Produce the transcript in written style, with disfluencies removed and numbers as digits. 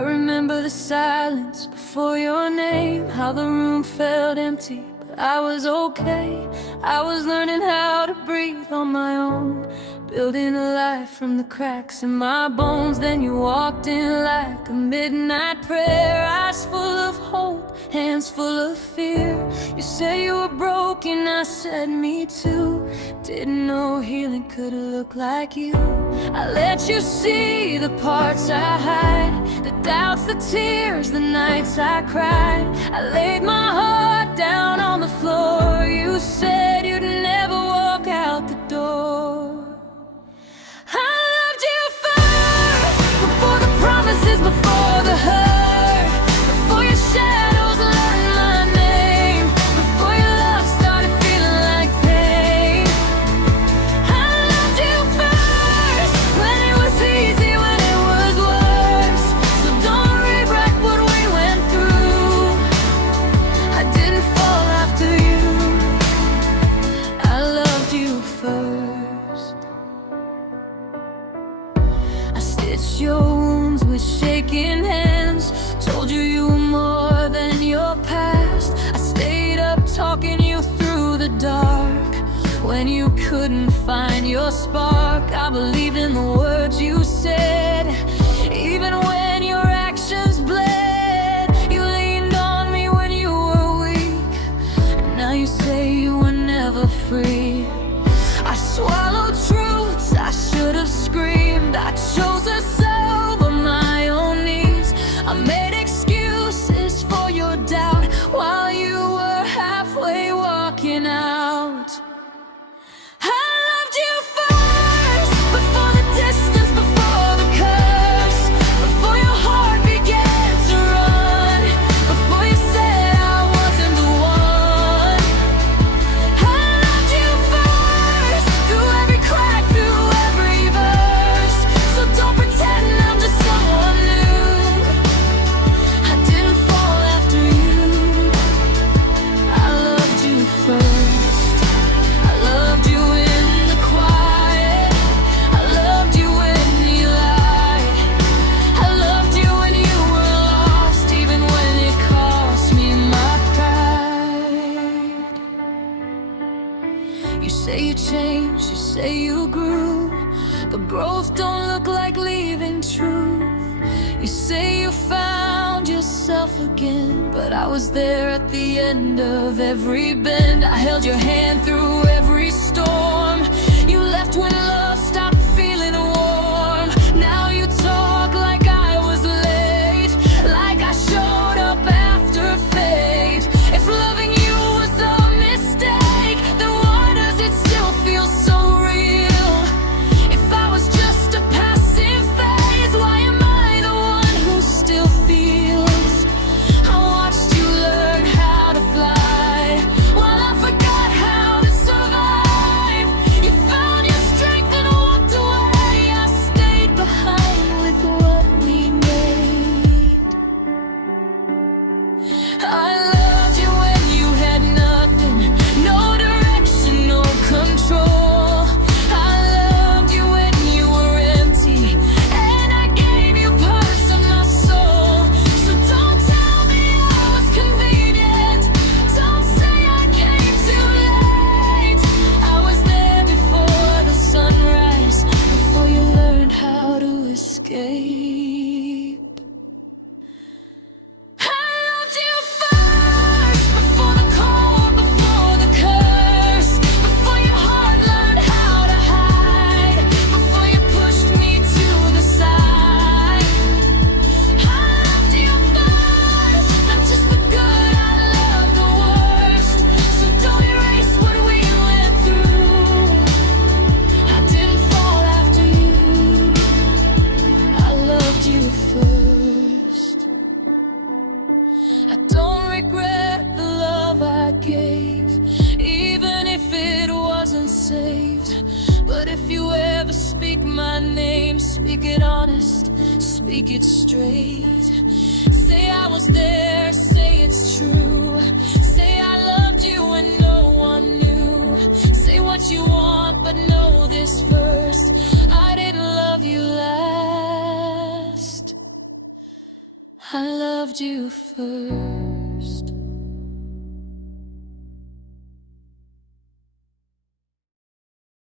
remember the silence before your name, how the room felt empty, but I was okay. I was learning how to breathe on my own, building a life from the cracks in my bones. Then you walked in like a midnight prayer, eyes full of hope, hands full of fear. You said you were broken, I said me too. Didn't know healing could look like you. I let you see the parts I hide, the doubts, the tears, the nights I cried. I laid my heart down on the floor. You said you'd never walk out the door. I loved you first, before the promises, before the hurt, before your shadows learned my name, before your love started feeling like pain. I loved you first, when it was easy, when it was worse. So don't rewrite what we went through. I didn't fall after you. I loved you first. I stitched your wounds with shaking hands, told you you were more than your past. I stayed up talking you through the dark, when you couldn't find your spark. I believed in the words you said, even when your actions bled. You leaned on me when you were weak, and now you say you were never free. I swallowed truths I should have screamed. I chose to serve on my own knees. I made excuses for your doubt while you were halfway walking out. I loved you first, before the distance, before the curse, before your heart began to run, before you said I wasn't the one. I loved you first, through every crack, through every verse. So don't pretend I'm just someone new. I didn't fall after you. I loved you first. I loved you in the quiet. I loved you when you lied. I loved you when you were lost, even when it cost me my pride. You say you changed, you say you grew, but growth don't look like leaving truth. You say you found yourself again, but I was there at the end of every bend. I held your hand through every storm. You left when love stopped feeling warm. Now you talk like I was late, like I showed up after fate. If loving you was a mistake, then why does it still feel so real? If I was just a passing phase, why am I the one who still feels? I watched you learn how to fly, while I forgot how to survive. You found your strength and walked away. I stayed behind with what we made. I loved you when you had nothing, no direction, no control. I loved you when you were empty, and I gave you parts of my soul. So don't tell me I was convenient, don't say I came too late. I was there before the sunrise, before you learned how to escape. I loved you first, before the cold, before the curse, before your heart learned how to hide, before you pushed me to the side. I loved you first, not just the good, I loved the worst. So don't erase what we went through. I didn't fall after you. I loved you first. I don't regret the love I gave, even if it wasn't saved. But if you ever speak my name, speak it honest, speak it straight. Say I was there, say it's true. Say I loved you when no one knew. Say what you want, but know this first: I didn't love you last. loved you first.